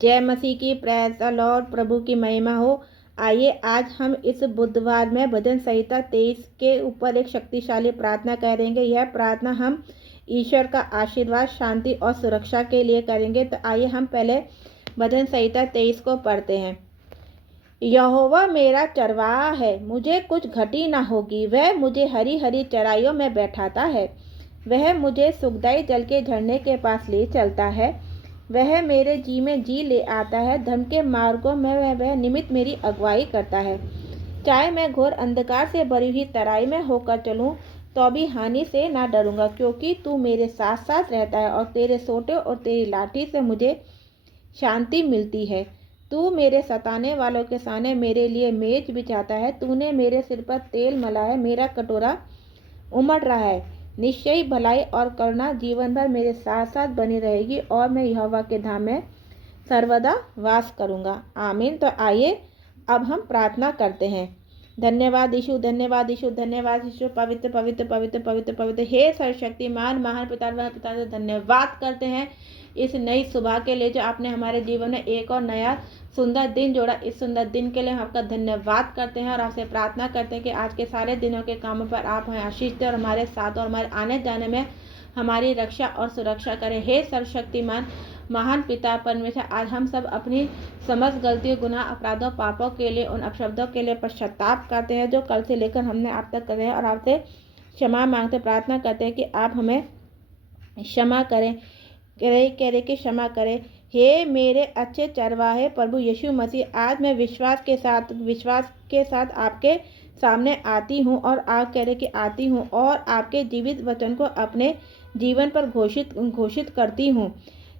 जय मसीह की, praise the Lord. प्रभु की महिमा हो। आइए आज हम इस बुधवार में भजन संहिता 23 के ऊपर एक शक्तिशाली प्रार्थना करेंगे। यह प्रार्थना हम ईश्वर का आशीर्वाद, शांति और सुरक्षा के लिए करेंगे। तो आइए हम पहले भजन संहिता 23 को पढ़ते हैं। यहोवा मेरा चरवाहा है, मुझे कुछ घटी न होगी। वह मुझे हरी हरी चराइयों में बैठाता है। वह मुझे सुखदाई जल के झरने के पास ले चलता है। वह मेरे जी में जी ले आता है। धर्म के मार्गों में वह निमित्त मेरी अगुवाई करता है। चाहे मैं घोर अंधकार से भरी हुई तराई में होकर चलूं, तो भी हानि से ना डरूंगा, क्योंकि तू मेरे साथ साथ रहता है और तेरे सोटे और तेरी लाठी से मुझे शांति मिलती है। तू मेरे सताने वालों के सामने मेरे लिए मेज बिछाता है। तूने मेरे सिर पर तेल मला है, मेरा कटोरा उमड़ रहा है। निश्चय भलाई और करुणा जीवन भर मेरे साथ साथ बनी रहेगी और मैं यहोवा के धाम में सर्वदा वास करूंगा। आमीन। तो आइए अब हम प्रार्थना करते हैं। धन्यवाद यीशु, धन्यवाद यीशु, धन्यवाद यीशु। पवित्र पवित्र पवित्र पवित्र पवित्र हे सर्वशक्तिमान महान पिता से धन्यवाद करते हैं इस नई सुबह के लिए जो आपने हमारे जीवन में एक और नया सुंदर दिन जोड़ा। इस सुंदर दिन के लिए हम आपका धन्यवाद करते हैं और आपसे प्रार्थना करते हैं कि आज के सारे दिनों के कामों पर आप हमें आशीष दें और हमारे साथ और हमारे आने जाने में हमारी रक्षा और सुरक्षा करें। हे सर्वशक्तिमान महान पिता परमेश्वर, आज हम सब अपनी समस्त गलतियों, गुनाह, अपराधों, पापों के लिए, उन अपशब्दों के लिए पश्चाताप करते हैं जो कल से लेकर हमने आप तक करे हैं और आपसे क्षमा मांगते प्रार्थना करते हैं कि आप हमें क्षमा करें, कह कि क्षमा करें। हे मेरे अच्छे चरवाहे प्रभु यीशु मसीह, आज मैं विश्वास के साथ आपके सामने आती हूँ और आप कह रहे कि आती हूँ और आपके जीवित वचन को अपने जीवन पर घोषित करती हूँ।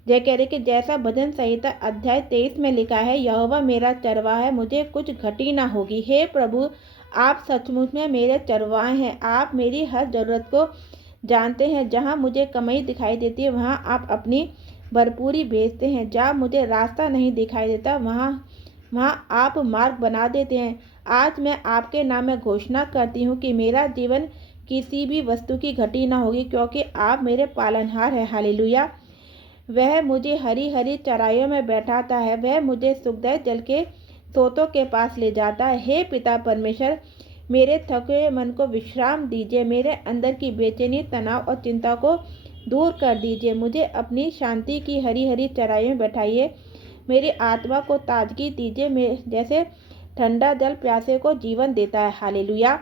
जय कह रहे कि जैसा भजन संहिता अध्याय 23 में लिखा है, यहोवा मेरा चरवाहा है, मुझे कुछ घटी ना होगी। हे प्रभु, आप सचमुच में मेरे चरवाहे हैं। आप मेरी हर जरूरत को जानते हैं। जहाँ मुझे कमी दिखाई देती है वहाँ आप अपनी भरपूरी भेजते हैं। जहाँ मुझे रास्ता नहीं दिखाई देता वहाँ आप मार्ग बना देते हैं। आज मैं आपके नाम में घोषणा करती हूँ कि मेरा जीवन किसी भी वस्तु की घटी ना होगी, क्योंकि आप मेरे पालनहार हैं। हालेलुया। वह मुझे हरी हरी चराइयों में बैठाता है। वह मुझे सुखदाई जल के सोतों के पास ले जाता है। हे पिता परमेश्वर, मेरे थके हुए मन को विश्राम दीजिए। मेरे अंदर की बेचैनी, तनाव और चिंता को दूर कर दीजिए। मुझे अपनी शांति की हरी हरी चराइयों में बैठाइए। मेरी आत्मा को ताजगी दीजिए, जैसे ठंडा जल प्यासे को जीवन देता है। हालेलुया।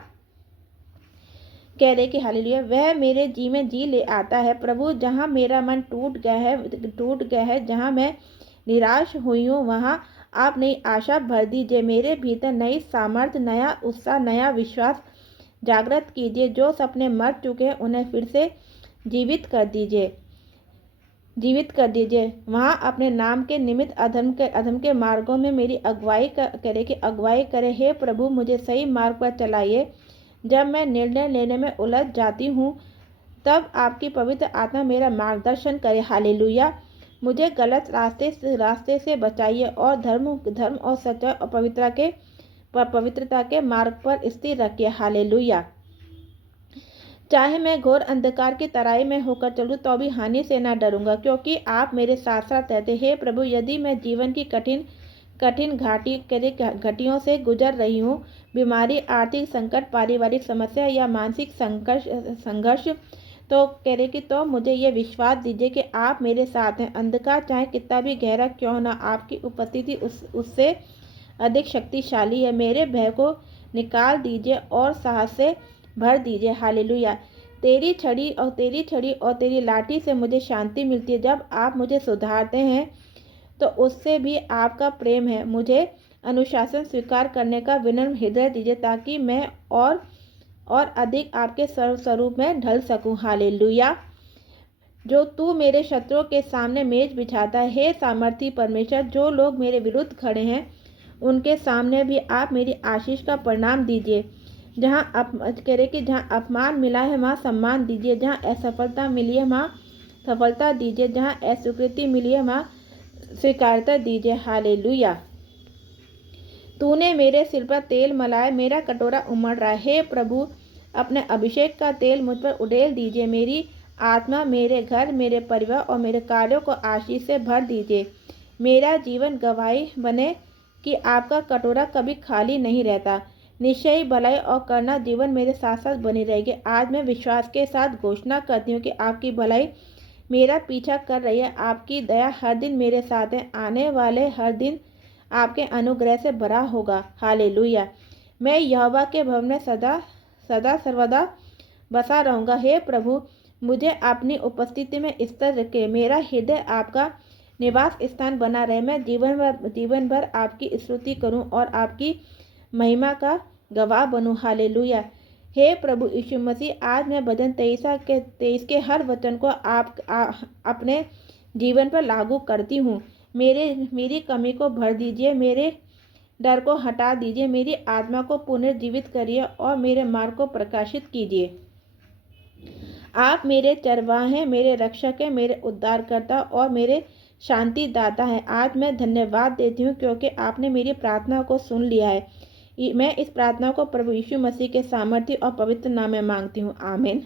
कह रहे कि हालेलुया, वह मेरे जी में जी ले आता है। प्रभु, जहाँ मेरा मन टूट गया है, जहाँ मैं निराश हुई हूँ, वहाँ आप नई आशा भर दीजिए। मेरे भीतर नई सामर्थ्य, नया उत्साह, नया विश्वास जागृत कीजिए। जो सपने मर चुके हैं उन्हें फिर से जीवित कर दीजिए। वहाँ अपने नाम के निमित्त अधर्म के मार्गों में मेरी अगुवाई करे। हे प्रभु, मुझे सही मार्ग पर चलाइए। जब मैं निर्णय लेने में उलझ जाती हूँ, तब आपकी पवित्र आत्मा मेरा मार्गदर्शन करे। हालेलुया। मुझे गलत रास्ते से बचाइए और धर्म और सच्चाई और पवित्रता के मार्ग पर स्थिर रखिए। हालेलुया। चाहे मैं घोर अंधकार की तराई में होकर चलूं, तो भी हानि से ना डरूंगा, क्योंकि आप मेरे साथ साथ रहते। हे प्रभु, यदि मैं जीवन की कठिन घाटियों से गुजर रही हूँ, बीमारी, आर्थिक संकट, पारिवारिक समस्या या मानसिक संघर्ष, तो कह रहे कि तो मुझे ये विश्वास दीजिए कि आप मेरे साथ हैं। अंधकार चाहे कितना भी गहरा क्यों ना, आपकी उपस्थिति उससे अधिक शक्तिशाली है। मेरे भय को निकाल दीजिए और साहस से भर दीजिए। हालेलुया। तेरी छड़ी और तेरी लाठी से मुझे शांति मिलती है। जब आप मुझे सुधारते हैं तो उससे भी आपका प्रेम है। मुझे अनुशासन स्वीकार करने का विनम्र हृदय दीजिए, ताकि मैं और अधिक आपके स्वरूप में ढल सकूं। हालेलुया। जो तू मेरे शत्रुओं के सामने मेज बिछाता है। हे सामर्थी परमेश्वर, जो लोग मेरे विरुद्ध खड़े हैं उनके सामने भी आप मेरी आशीष का परिणाम दीजिए। जहाँ अपमान मिला है वहाँ सम्मान दीजिए। जहाँ असफलता मिली है वहाँ सफलता दीजिए। जहाँ अस्वीकृति मिली है वहाँ स्वीकारता दीजिए। हालेलुया। तूने मेरे सिर पर तेल मलाया, मेरा कटोरा उमड़ रहा है। हे प्रभु, अपने अभिषेक का तेल मुझ पर उड़ेल दीजिए। मेरी आत्मा, मेरे घर, मेरे परिवार और मेरे कार्यों को आशीष से भर दीजिए। मेरा जीवन गवाही बने कि आपका कटोरा कभी खाली नहीं रहता। निश्चय ही भलाई और करुणा जीवन मेरे साथ साथ बनी रहेगी। आज मैं विश्वास के साथ घोषणा करती हूँ कि आपकी भलाई मेरा पीछा कर रही है। आपकी दया हर दिन मेरे साथ है। आने वाले हर दिन आपके अनुग्रह से भरा होगा। हालेलुया। मैं यहोवा के भवन में सदा सदा सर्वदा बसा रहूँगा। हे प्रभु, मुझे अपनी उपस्थिति में स्थिर रखे। मेरा हृदय आपका निवास स्थान बना रहे। मैं जीवन भर आपकी स्तुति करूं और आपकी महिमा का गवाह बनूं। हालेलुया। हे प्रभु यीशु मसीह, आज मैं भजन 23 के हर वचन को अपने जीवन पर लागू करती हूँ। मेरी कमी को भर दीजिए, मेरे डर को हटा दीजिए, मेरी आत्मा को पुनर्जीवित करिए और मेरे मार्ग को प्रकाशित कीजिए। आप मेरे चरवाहे हैं, मेरे रक्षक हैं, मेरे उद्धारकर्ता और मेरे शांति दाता है। आज मैं धन्यवाद देती हूँ क्योंकि आपने मेरी प्रार्थना को सुन लिया है। मैं इस प्रार्थना को प्रभु यीशु मसीह के सामर्थ्य और पवित्र नाम में मांगती हूँ। आमीन।